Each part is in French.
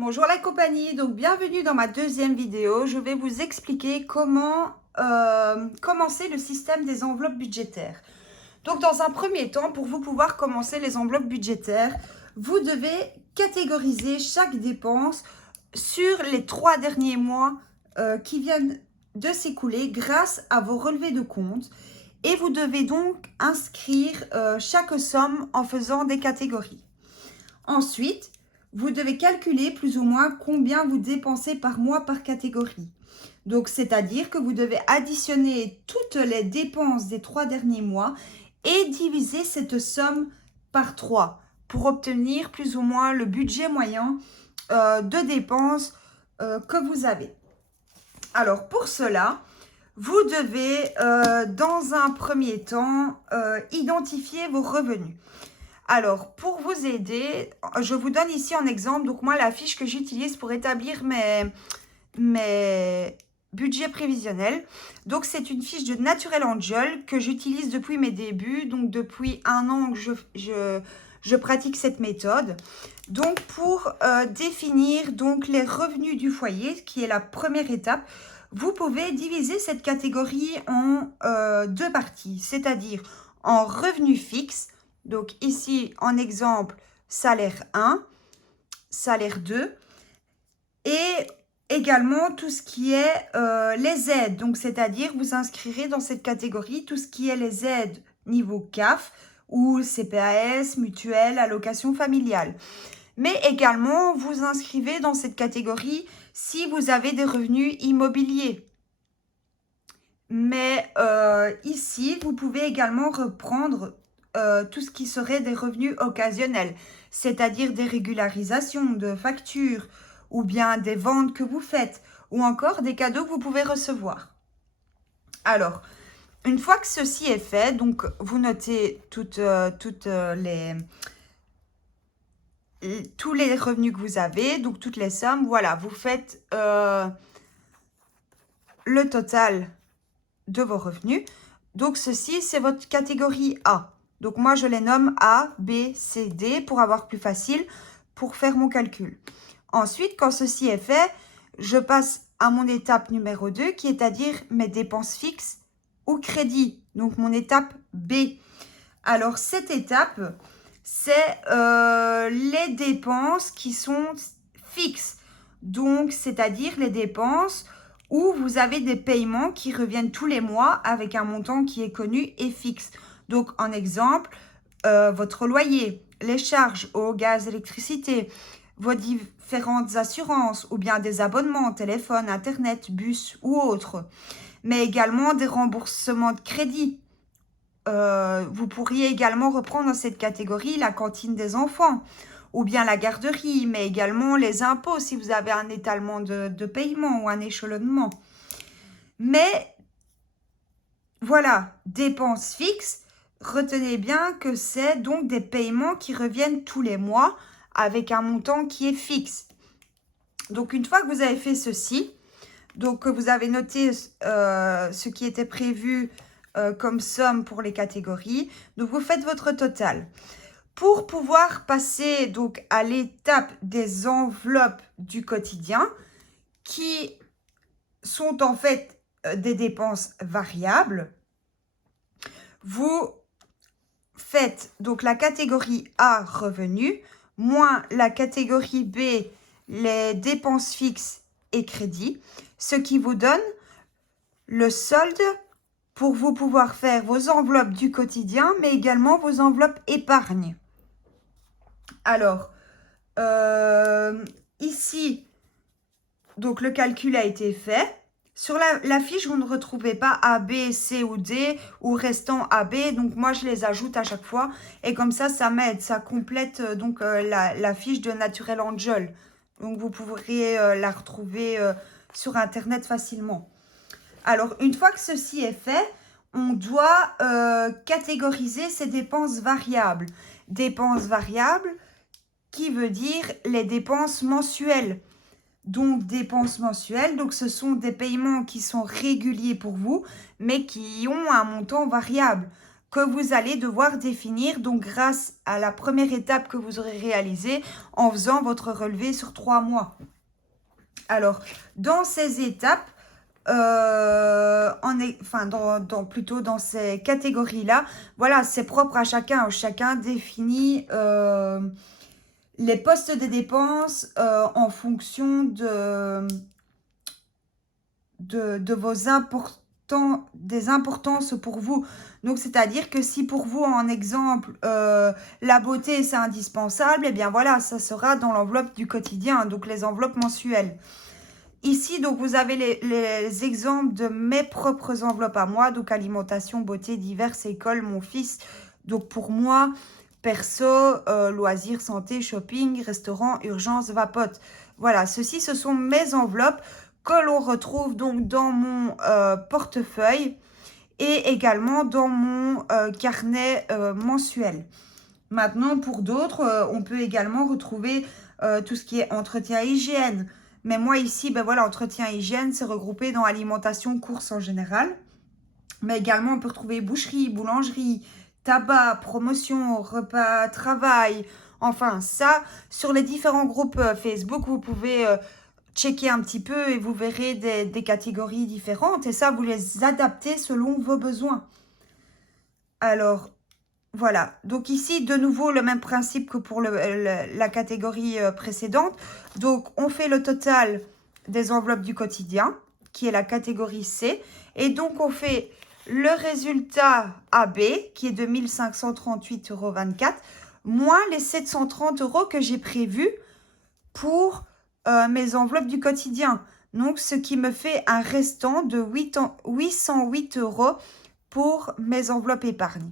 Bonjour la compagnie, donc bienvenue dans ma deuxième vidéo. Je vais vous expliquer comment commencer le système des enveloppes budgétaires. Donc dans un premier temps, pour vous pouvoir commencer les enveloppes budgétaires, vous devez catégoriser chaque dépense sur les 3 derniers mois qui viennent de s'écouler grâce à vos relevés de compte. Et vous devez donc inscrire chaque somme en faisant des catégories. Ensuite, vous devez calculer plus ou moins combien vous dépensez par mois par catégorie. Donc, c'est-à-dire que vous devez additionner toutes les dépenses des 3 derniers mois et diviser cette somme par 3 pour obtenir plus ou moins le budget moyen de dépenses que vous avez. Alors, pour cela, vous devez, dans un premier temps, identifier vos revenus. Alors, pour vous aider, je vous donne ici un exemple. Donc, moi, la fiche que j'utilise pour établir mes budgets prévisionnels. Donc, c'est une fiche de Natural Angel que j'utilise depuis mes débuts. Donc, depuis 1 an que je pratique cette méthode. Donc, pour définir donc, les revenus du foyer, qui est la première étape, vous pouvez diviser cette catégorie en 2 parties, c'est-à-dire en revenus fixes. Donc ici, en exemple, salaire 1, salaire 2 et également tout ce qui est les aides. Donc, c'est-à-dire, vous inscrirez dans cette catégorie tout ce qui est les aides niveau CAF ou CPAS, mutuelle, allocation familiale. Mais également, vous inscrivez dans cette catégorie si vous avez des revenus immobiliers. Mais ici, vous pouvez également reprendre tout ce qui serait des revenus occasionnels, c'est-à-dire des régularisations de factures ou bien des ventes que vous faites ou encore des cadeaux que vous pouvez recevoir. Alors, une fois que ceci est fait, donc vous notez tous les revenus que vous avez, donc toutes les sommes, voilà, vous faites le total de vos revenus. Donc, ceci, c'est votre catégorie A. Donc, moi, je les nomme A, B, C, D pour avoir plus facile pour faire mon calcul. Ensuite, quand ceci est fait, je passe à mon étape numéro 2, qui est à dire mes dépenses fixes ou crédits. Donc, mon étape B. Alors, cette étape, c'est les dépenses qui sont fixes. Donc, c'est-à-dire les dépenses où vous avez des paiements qui reviennent tous les mois avec un montant qui est connu et fixe. Donc, en exemple, votre loyer, les charges eau, gaz, électricité, vos différentes assurances ou bien des abonnements, téléphone, internet, bus ou autres. Mais également des remboursements de crédit. Vous pourriez également reprendre dans cette catégorie la cantine des enfants ou bien la garderie, mais également les impôts si vous avez un étalement de paiement ou un échelonnement. Mais voilà, dépenses fixes, retenez bien que c'est donc des paiements qui reviennent tous les mois avec un montant qui est fixe. Donc, une fois que vous avez fait ceci, donc que vous avez noté ce qui était prévu comme somme pour les catégories, donc vous faites votre total. Pour pouvoir passer donc à l'étape des enveloppes du quotidien, qui sont en fait des dépenses variables, vous faites donc la catégorie A, revenus, moins la catégorie B, les dépenses fixes et crédits, ce qui vous donne le solde pour vous pouvoir faire vos enveloppes du quotidien, mais également vos enveloppes épargne. Alors, ici, donc le calcul a été fait. Sur la fiche, vous ne retrouvez pas A, B, C ou D ou restant A, B. Donc, moi, je les ajoute à chaque fois. Et comme ça m'aide. Ça complète donc la fiche de Natural Angel. Donc, vous pourrez la retrouver sur Internet facilement. Alors, une fois que ceci est fait, on doit catégoriser ces dépenses variables. Dépenses variables qui veut dire les dépenses mensuelles. Donc, dépenses mensuelles, donc ce sont des paiements qui sont réguliers pour vous, mais qui ont un montant variable. que vous allez devoir définir, donc grâce à la première étape que vous aurez réalisée en faisant votre relevé sur 3 mois. Alors, dans ces étapes, plutôt dans ces catégories-là, voilà, c'est propre à chacun. Chacun définit les postes de dépenses en fonction de vos des importances pour vous. Donc, c'est-à-dire que si pour vous, en exemple, la beauté, c'est indispensable, eh bien voilà, ça sera dans l'enveloppe du quotidien, donc les enveloppes mensuelles. Ici, donc, vous avez les exemples de mes propres enveloppes à moi, donc alimentation, beauté, diverses, école, mon fils. Donc, pour moi, perso, loisirs, santé, shopping, restaurant, urgence, vapote. Voilà, ceci, ce sont mes enveloppes que l'on retrouve donc dans mon portefeuille et également dans mon carnet mensuel. Maintenant, pour d'autres, on peut également retrouver tout ce qui est entretien hygiène. Mais moi ici, ben voilà, entretien hygiène, c'est regroupé dans alimentation, courses en général. Mais également, on peut retrouver boucherie, boulangerie, tabac, promotion, repas, travail. Enfin, ça, sur les différents groupes Facebook, vous pouvez checker un petit peu et vous verrez des catégories différentes. Et ça, vous les adaptez selon vos besoins. Alors, voilà. Donc ici, de nouveau, le même principe que pour la catégorie précédente. Donc, on fait le total des enveloppes du quotidien, qui est la catégorie C. Et donc, on fait le résultat AB, qui est de 1 538,24 € moins les 730 € que j'ai prévus pour mes enveloppes du quotidien. Donc, ce qui me fait un restant de 808 € pour mes enveloppes épargne.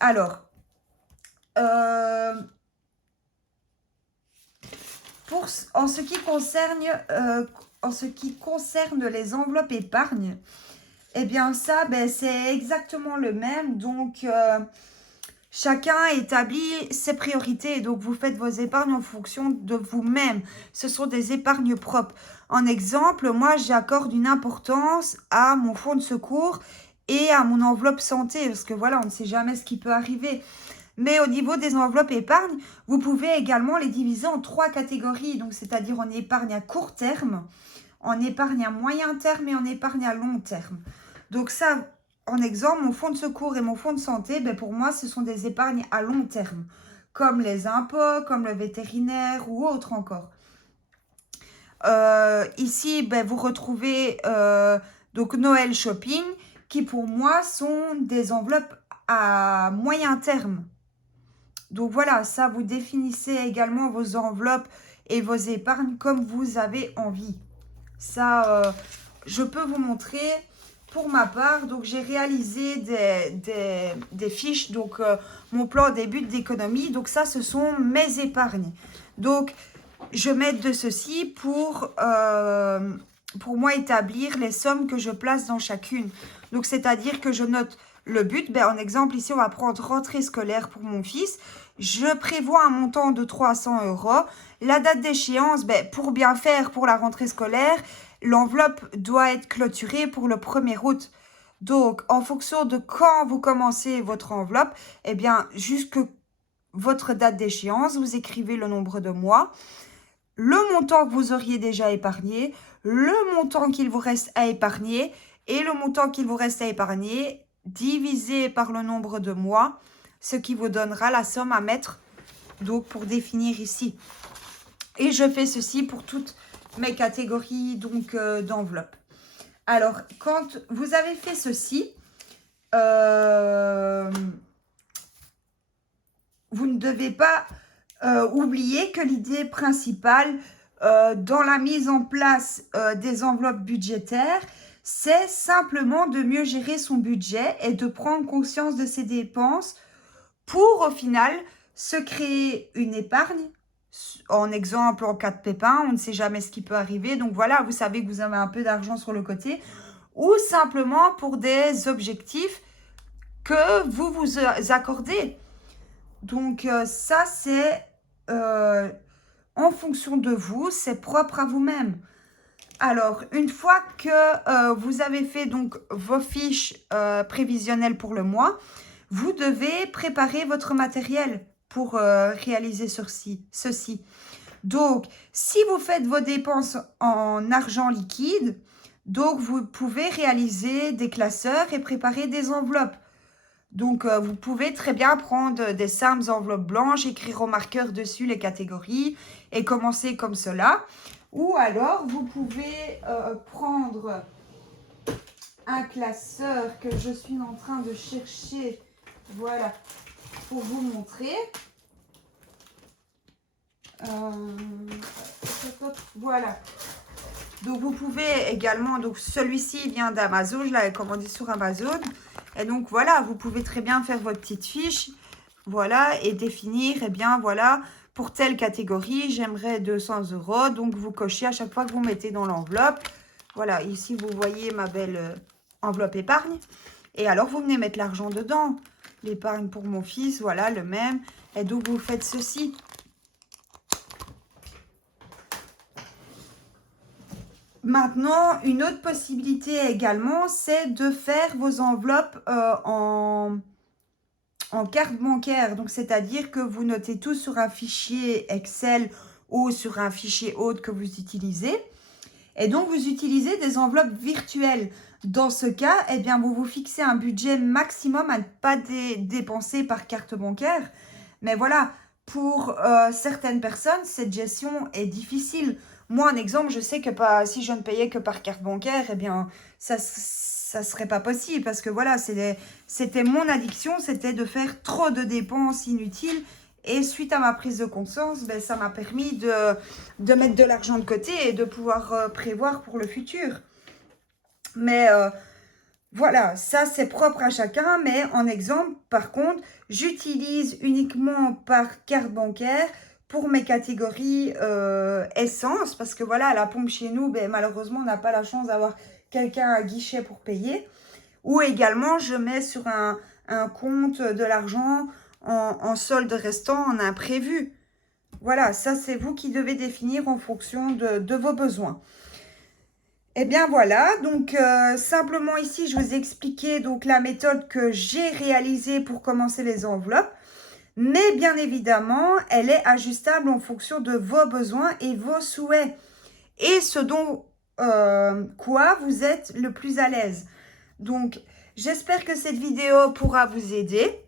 Alors, en ce qui concerne les enveloppes épargne, eh bien ça, ben, c'est exactement le même. Donc, chacun établit ses priorités. Donc, vous faites vos épargnes en fonction de vous-même. Ce sont des épargnes propres. En exemple, moi, j'accorde une importance à mon fonds de secours et à mon enveloppe santé. Parce que voilà, on ne sait jamais ce qui peut arriver. Mais au niveau des enveloppes épargne, vous pouvez également les diviser en 3 catégories. Donc, c'est-à-dire en épargne à court terme, en épargne à moyen terme et en épargne à long terme. Donc ça, en exemple, mon fonds de secours et mon fonds de santé, ben pour moi, ce sont des épargnes à long terme, comme les impôts, comme le vétérinaire ou autre encore. Ici, ben, vous retrouvez donc Noël Shopping, qui pour moi sont des enveloppes à moyen terme. Donc voilà, ça, vous définissez également vos enveloppes et vos épargnes comme vous avez envie. Ça, je peux vous montrer. Pour ma part, donc j'ai réalisé des fiches, donc mon plan des buts d'économie. Donc ça, ce sont mes épargnes. Donc, je m'aide de ceci pour moi établir les sommes que je place dans chacune. Donc, c'est-à-dire que je note le but. Ben, en exemple, ici, on va prendre rentrée scolaire pour mon fils. Je prévois un montant de 300 €. La date d'échéance, ben, pour bien faire pour la rentrée scolaire, l'enveloppe doit être clôturée pour le 1er août. Donc, en fonction de quand vous commencez votre enveloppe, eh bien, jusque votre date d'échéance, vous écrivez le nombre de mois, le montant que vous auriez déjà épargné, le montant qu'il vous reste à épargner et le montant qu'il vous reste à épargner divisé par le nombre de mois, ce qui vous donnera la somme à mettre donc pour définir ici. Et je fais ceci pour toutes mes catégories donc d'enveloppe. Alors, quand vous avez fait ceci, vous ne devez pas oublier que l'idée principale dans la mise en place des enveloppes budgétaires, c'est simplement de mieux gérer son budget et de prendre conscience de ses dépenses pour au final se créer une épargne. En exemple, en cas de pépin, on ne sait jamais ce qui peut arriver. Donc voilà, vous savez que vous avez un peu d'argent sur le côté. Ou simplement pour des objectifs que vous vous accordez. Donc ça, c'est en fonction de vous, c'est propre à vous-même. Alors, une fois que vous avez fait donc vos fiches prévisionnelles pour le mois, vous devez préparer votre matériel pour réaliser ceci. Donc, si vous faites vos dépenses en argent liquide, donc vous pouvez réaliser des classeurs et préparer des enveloppes. Donc, vous pouvez très bien prendre des simples enveloppes blanches, écrire au marqueur dessus les catégories et commencer comme cela. Ou alors, vous pouvez prendre un classeur que je suis en train de chercher, voilà, pour vous montrer. Voilà. Donc, vous pouvez également, donc celui-ci vient d'Amazon, je l'avais commandé sur Amazon. Et donc, voilà, vous pouvez très bien faire votre petite fiche, voilà, et définir, eh bien, voilà, pour telle catégorie, j'aimerais 200 €. Donc, vous cochez à chaque fois que vous mettez dans l'enveloppe. Voilà, ici, vous voyez ma belle enveloppe épargne. Et alors, vous venez mettre l'argent dedans. L'épargne pour mon fils, voilà, le même. Et donc, vous faites ceci. Maintenant, une autre possibilité également, c'est de faire vos enveloppes en carte bancaire. Donc, c'est-à-dire que vous notez tout sur un fichier Excel ou sur un fichier autre que vous utilisez. Et donc, vous utilisez des enveloppes virtuelles. Dans ce cas, eh bien, vous vous fixez un budget maximum à ne pas dépenser par carte bancaire. Mais voilà, pour certaines personnes, cette gestion est difficile. Moi, un exemple, je sais que si je ne payais que par carte bancaire, eh bien, ça serait pas possible. Parce que voilà, c'était mon addiction, c'était de faire trop de dépenses inutiles. Et suite à ma prise de conscience, ben, ça m'a permis de mettre de l'argent de côté et de pouvoir prévoir pour le futur. Mais voilà, ça c'est propre à chacun. Mais en exemple, par contre, j'utilise uniquement par carte bancaire pour mes catégories essence. Parce que voilà, à la pompe chez nous, ben, malheureusement, on n'a pas la chance d'avoir quelqu'un à guichet pour payer. Ou également, je mets sur un compte de l'argent en solde restant, en imprévu. Voilà, ça c'est vous qui devez définir en fonction de vos besoins. Et bien voilà, donc simplement ici je vous ai expliqué donc la méthode que j'ai réalisée pour commencer les enveloppes. Mais bien évidemment, elle est ajustable en fonction de vos besoins et vos souhaits. Et ce dont quoi vous êtes le plus à l'aise. Donc j'espère que cette vidéo pourra vous aider.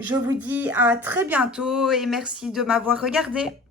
Je vous dis à très bientôt et merci de m'avoir regardé.